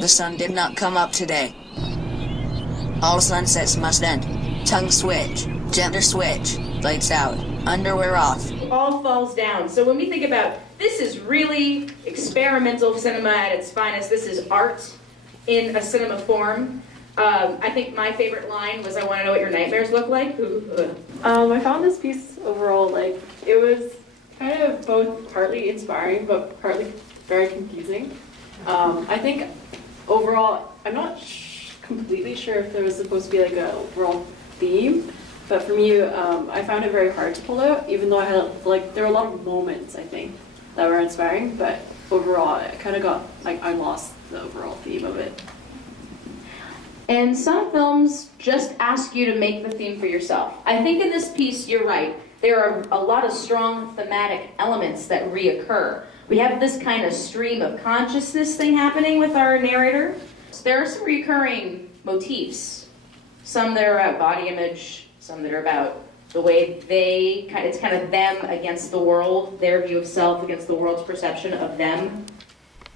The sun did not come up today. All sunsets must end. Tongue switch, gender switch, lights out, underwear off. All falls down. So when we think about, this is really experimental cinema at its finest. This is art in a cinema form. I think my favorite line was, "I want to know what your nightmares look like." I found this piece overall, like, it was kind of both partly inspiring, but partly very confusing. I think overall, I'm not completely sure if there was supposed to be like a overall theme, but for me, I found it very hard to pull out, even though I had, like, there were a lot of moments, I think, that were inspiring, but overall, I kind of got, like, I lost the overall theme of it. And some films just ask you to make the theme for yourself. I think in this piece, you're right. There are a lot of strong thematic elements that reoccur. We have this kind of stream of consciousness thing happening with our narrator. There are some recurring motifs. Some that are about body image, some that are about the way it's kind of them against the world, their view of self against the world's perception of them.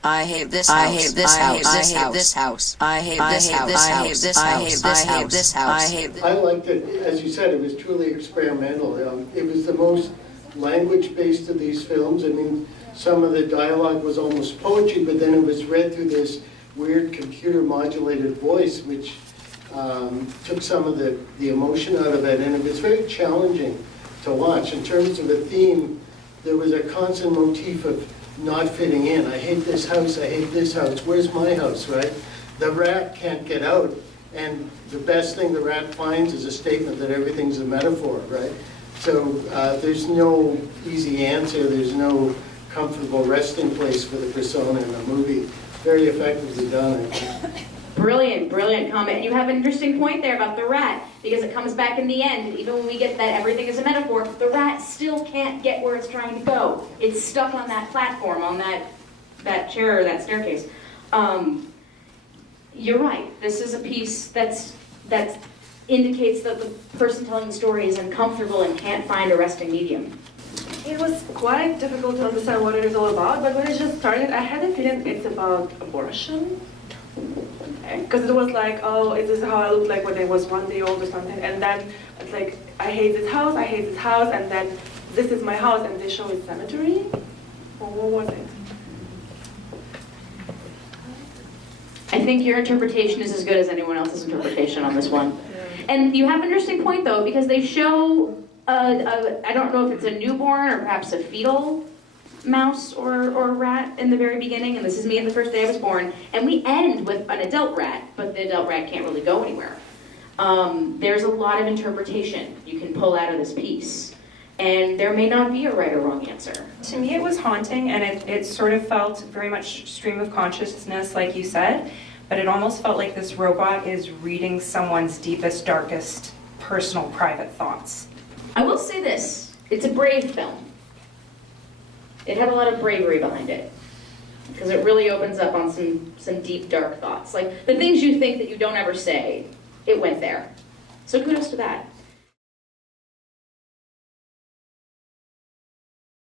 I hate this house. I hate this house. I hate this house. I hate this house. I hate this house. I hate this house. I hate this house. I hate. I liked it. As you said, it was truly experimental. It was the most language-based of these films. I mean, some of the dialogue was almost poetry, but then it was read through this weird computer-modulated voice, which took some of the emotion out of it, and it was very challenging to watch. In terms of a theme, there was a constant motif of not fitting in. I hate this house, I hate this house, where's my house, right? The rat can't get out, and the best thing the rat finds is a statement that everything's a metaphor, right? So there's no easy answer, there's no comfortable resting place for the persona in the movie. Very effectively done, I think. Brilliant, brilliant comment. You have an interesting point there about the rat, because it comes back in the end. Even when we get that everything is a metaphor, the rat still can't get where it's trying to go. It's stuck on that platform, on that chair or that staircase. You're right. This is a piece that indicates that the person telling the story is uncomfortable and can't find a resting medium. It was quite difficult to understand what it is all about, but when it just started, I had a feeling it's about abortion. Because it was like, oh, is this how I looked like when I was 1 day old or something? And then it's like, I hate this house, and then this is my house, and they show it cemetery? Or what was it? I think your interpretation is as good as anyone else's interpretation on this one. And you have an interesting point, though, because they show, I don't know if it's a newborn or perhaps a fetal mouse or rat in the very beginning, and this is me on the first day I was born, and we end with an adult rat, but the adult rat can't really go anywhere. There's a lot of interpretation you can pull out of this piece, and there may not be a right or wrong answer. To me it was haunting, and it sort of felt very much stream of consciousness, like you said, but it almost felt like this robot is reading someone's deepest, darkest, personal, private thoughts. I will say this, it's a brave film. It had a lot of bravery behind it, because it really opens up on some deep, dark thoughts. Like, the things you think that you don't ever say, it went there. So kudos to that.